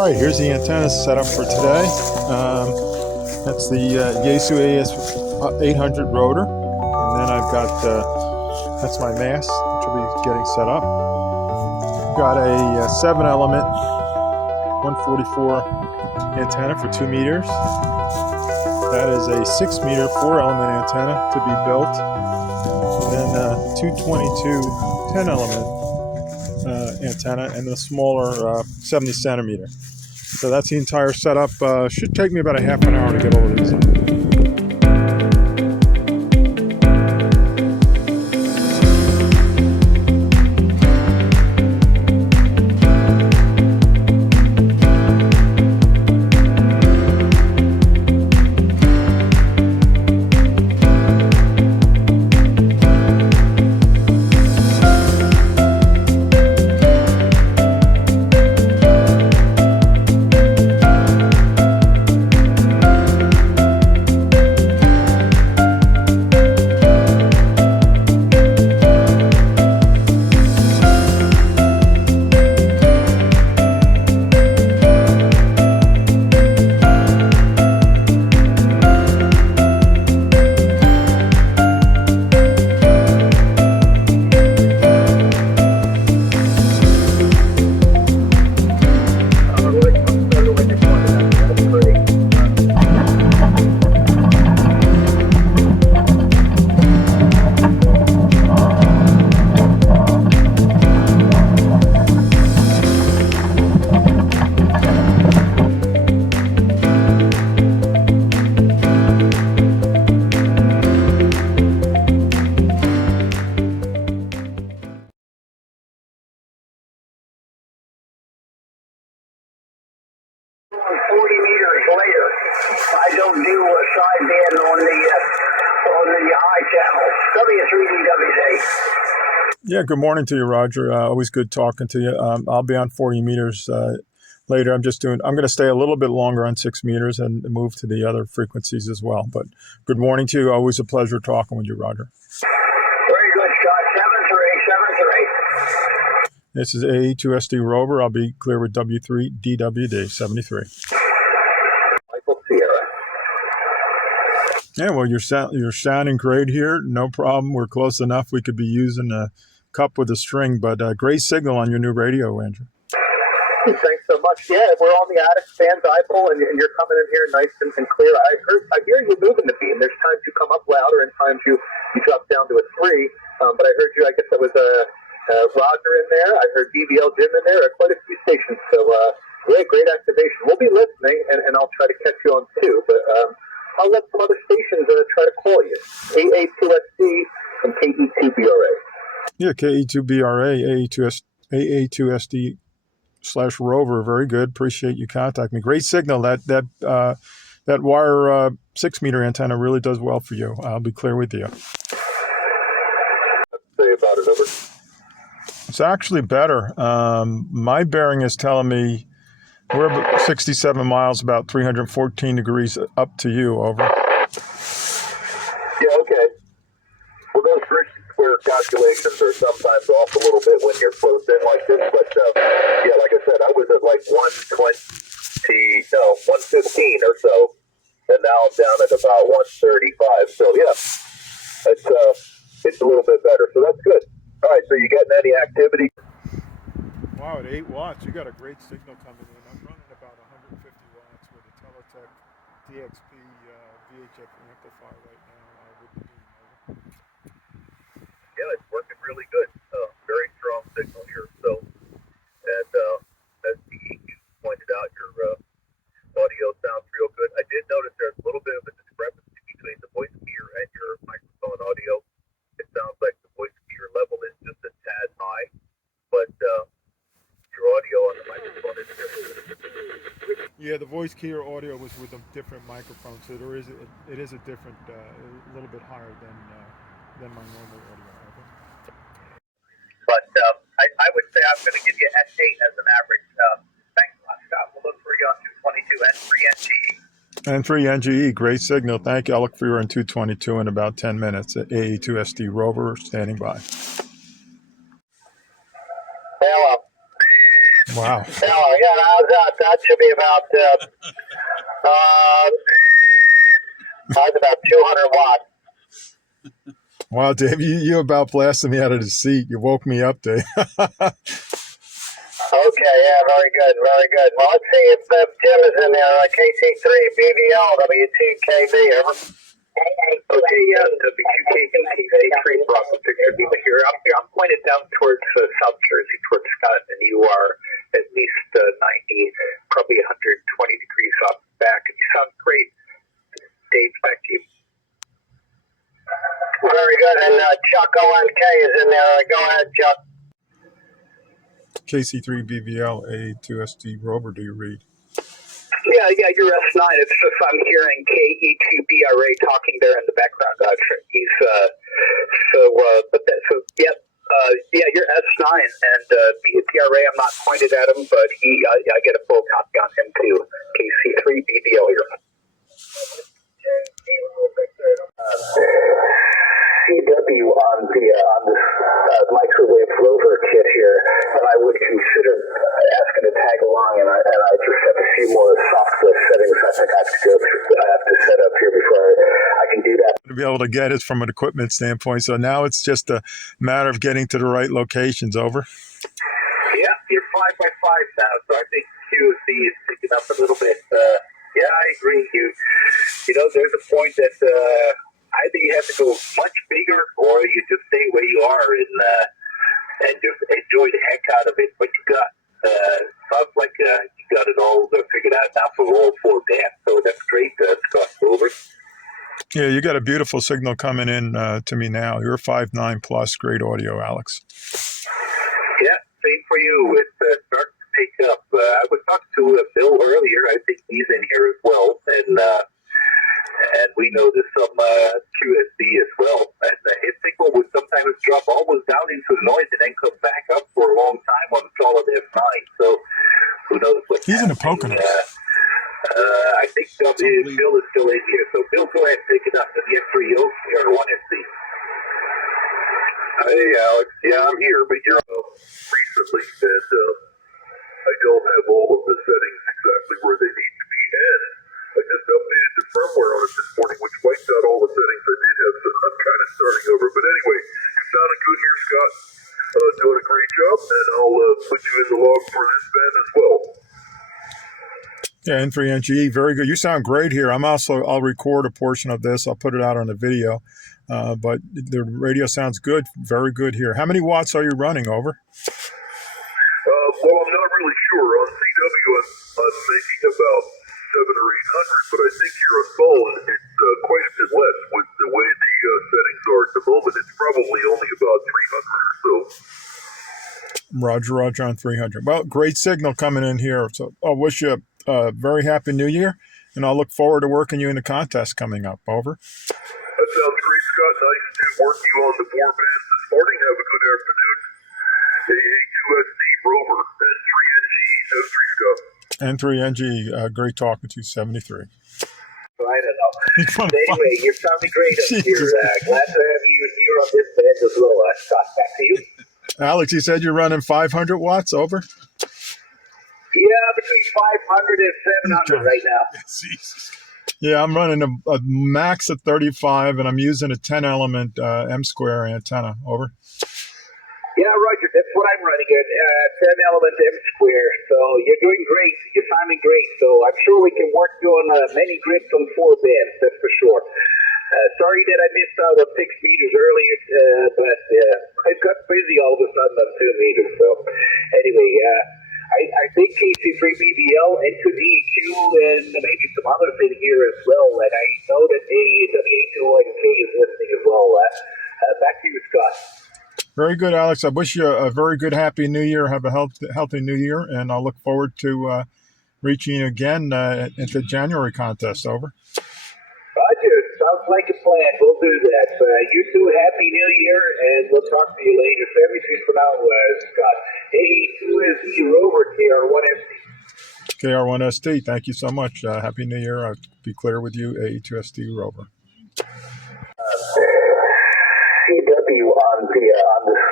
Alright, here's the antenna setup for today. That's the Yaesu AS800 rotor. And then I've got, that's my mast, which will be getting set up. Got a 7-element 144 antenna for 2 meters. That is a 6-meter 4-element antenna to be built. And then 222 10-element antenna and the smaller 70 centimeter. So that's the entire setup. Should take me about a half an hour to get all of these on. I don't do a sideband on the high channel. W3DWZ. Yeah, good morning to you, Roger. Always good talking to you. I'll be on 40 meters later. I'm going to stay a little bit longer on 6 meters and move to the other frequencies as well. But good morning to you. Always a pleasure talking with you, Roger. Very good, Scott. 7-3. This is AA2SD Rover. I'll be clear with W3DWD 73. Yeah, well, you're sounding great here. No problem. We're close enough. We could be using a cup with a string, but great signal on your new radio, Andrew. Thanks so much. Yeah, we're on the Attic Fans iPole, and you're coming in here nice and clear. I hear you moving the beam. There's times you come up louder and times you drop down to a 3. But I heard you, I guess that was Roger in there. I heard DBL Jim in there. Quite a few stations. So, great activation. We'll be listening, and I'll try to catch you on 2. But I'll let some other stations try to call you. AA2SD and KE2BRA. Yeah, KE2BRA, AA2SD/Rover. Very good. Appreciate you contacting me. Great signal. That wire 6-meter antenna really does well for you. I'll be clear with you. Say about it, over. It's actually better. My bearing is telling me we're about 67 miles, about 314 degrees up to you, over. Yeah, okay. Well, those square calculations are sometimes off a little bit when you're close in like this, but yeah, like I said, I was at like 115 or so, and now I'm down at about 135. So yeah, it's a little bit better. So that's good. All right, so you getting any activity? Wow, at 8 watts, you got a great signal coming in. I'm running about 150 watts with a Teletech DXP VHF amplifier right now with the beam. Yeah, it's working really good. Very strong signal here. So, and as you pointed out, your audio sounds real good. I did notice there's a little bit of a discrepancy between the voice keyer and your microphone audio. It sounds like the voice keyer level is just a tad high, but your audio on the microphone is different. Yeah, the voice keyer audio was with a different microphone, so it is a different, a little bit higher than my normal audio. But I would say I'm going to give you S8 as an average. Thanks a lot, Scott. We'll look for you on 222 and 3 NGE. And 3 NGE, great signal. Thank you. I'll look for you on 222 in about 10 minutes at AA2SD Rover standing by. Hello. Wow. Oh, yeah, that should be about, that's about 200 watts. Wow, Dave, you about blasted me out of the seat. You woke me up, Dave. Okay, yeah, very good, very good. Well, let's see if Jim is in there. KC3 BVL W2KB. Over. Okay, yeah, WQK and KC3 brought the picture of you here. I'm pointed down towards South Jersey, towards Scott, and you are at least 90, probably 120 degrees off back. And you sound great. Dave, back to you. Very good, and Chuck ONK is in there. Go ahead, Chuck. KC3BVL AA2SD Rover, do you read? Yeah, you're S9. It's just I'm hearing KE2BRA talking there in the background. He's yeah, you're S9, and BRA. I'm not pointed at him, but I get a full copy on him too. KC3BVL here. CW on this microwave Rover kit here, and I would consider asking to tag along, and I just have a few more software settings I think I have to set up here before I can do that. To be able to get it from an equipment standpoint, so now it's just a matter of getting to the right locations. Over. Yeah, you're 5x5 now, so I think QC is picking up a little bit. Yeah, I agree. You know, there's a point that either you have to go much bigger, or you just stay where you are and just enjoy the heck out of it. But you got sounds like you got it all figured out now for all four bands. So that's great, Scott. Over. Yeah, you got a beautiful signal coming in to me now. You're 5.9 plus, great audio, Alex. Yeah, same for you. It's starting to pick up. I was talking to Bill earlier. I think he's in here as well, and we noticed some QSD as well. And his signal would sometimes drop almost down into the noise and then come back up for a long time on the solid F9. So who knows what he's in the Poconos. I think Bill is still in here. So Bill, go ahead and pick it up to the F3O or 1SD. Hey, Alex. Yeah, I'm here, but you're recently said I don't have all of the settings exactly where they need to be. And I just updated the firmware on it this morning, which wiped out all the settings I did have, so I'm kind of starting over. But anyway, you sounded good here, Scott. Doing a great job, and I'll put you in the log for this band as well. Yeah, N3NGE, very good. You sound great here. I'll record a portion of this. I'll put it out on the video. But the radio sounds good, very good here. How many watts are you running? Over? Well, I'm not really sure. On CW, I'm making about 700 or 800, but I think here on phone, it's quite a bit less with the way the settings are at the moment. It's probably only about 300 or so. Roger on 300. Well, great signal coming in here. So I wish you a very happy new year, and I'll look forward to working you in the contest coming up. Over. That sounds great, Scott. Nice to work you on the four bands this morning. Have a good afternoon. AA2SD Rover and 3NG. F3 Scott. N3NG, great talking to you, 73. I don't know. Anyway, you're sounding great up here. Glad to have you here on this band as well. Scott, back to you. Alex, you said you're running 500 watts. Over? Yeah, between 500 and 700 right now. Yeah, I'm running a max of 35, and I'm using a 10-element M-square antenna. Over. Yeah, Roger, that's what I'm running at, 10-element M-square. So you're doing great. You're sounding great. So I'm sure we can work you on many grips on four bands, that's for sure. Sorry that I missed out on 6 meters earlier, but I got busy all of a sudden on 2 meters. So anyway, I think KC3BBL, N2DQ, and maybe some others in here as well. And I know that AA2SD is listening as well. Back to you, Scott. Very good, Alex. I wish you a very good, happy new year. Have a healthy new year, and I'll look forward to reaching you again at the January contest. Over. Roger. Sounds like a plan. We'll do that. You too. Happy New Year, and we'll talk to you later. 73 for now, Scott. AA2SD Rover, KR1SD. KR1SD, thank you so much. Happy New Year. I'll be clear with you, AA2SD Rover. CW on this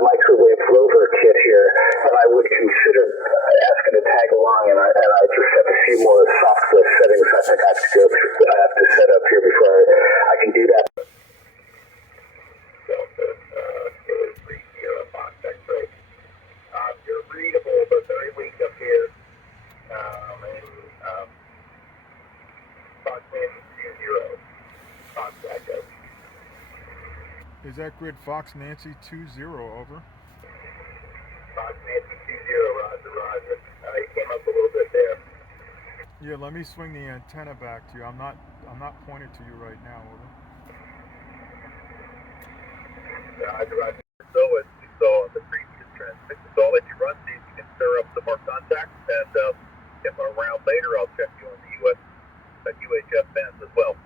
microwave Rover kit here, and I would consider asking to tag along, and I just have a few more software settings I think I have to set up here before I can do that. You're readable, but very weak up here. Fox Nancy 20, contact us. Is that grid Fox Nancy 20 over? Fox Nancy 20, roger. You came up a little bit there. Yeah, let me swing the antenna back to you. I'm not pointed to you right now, over. Roger. So as we saw in the previous transmission, so I'll let you run, see if you can stir up some more contacts, and if I'm around later, I'll check you on the UHF bands as well.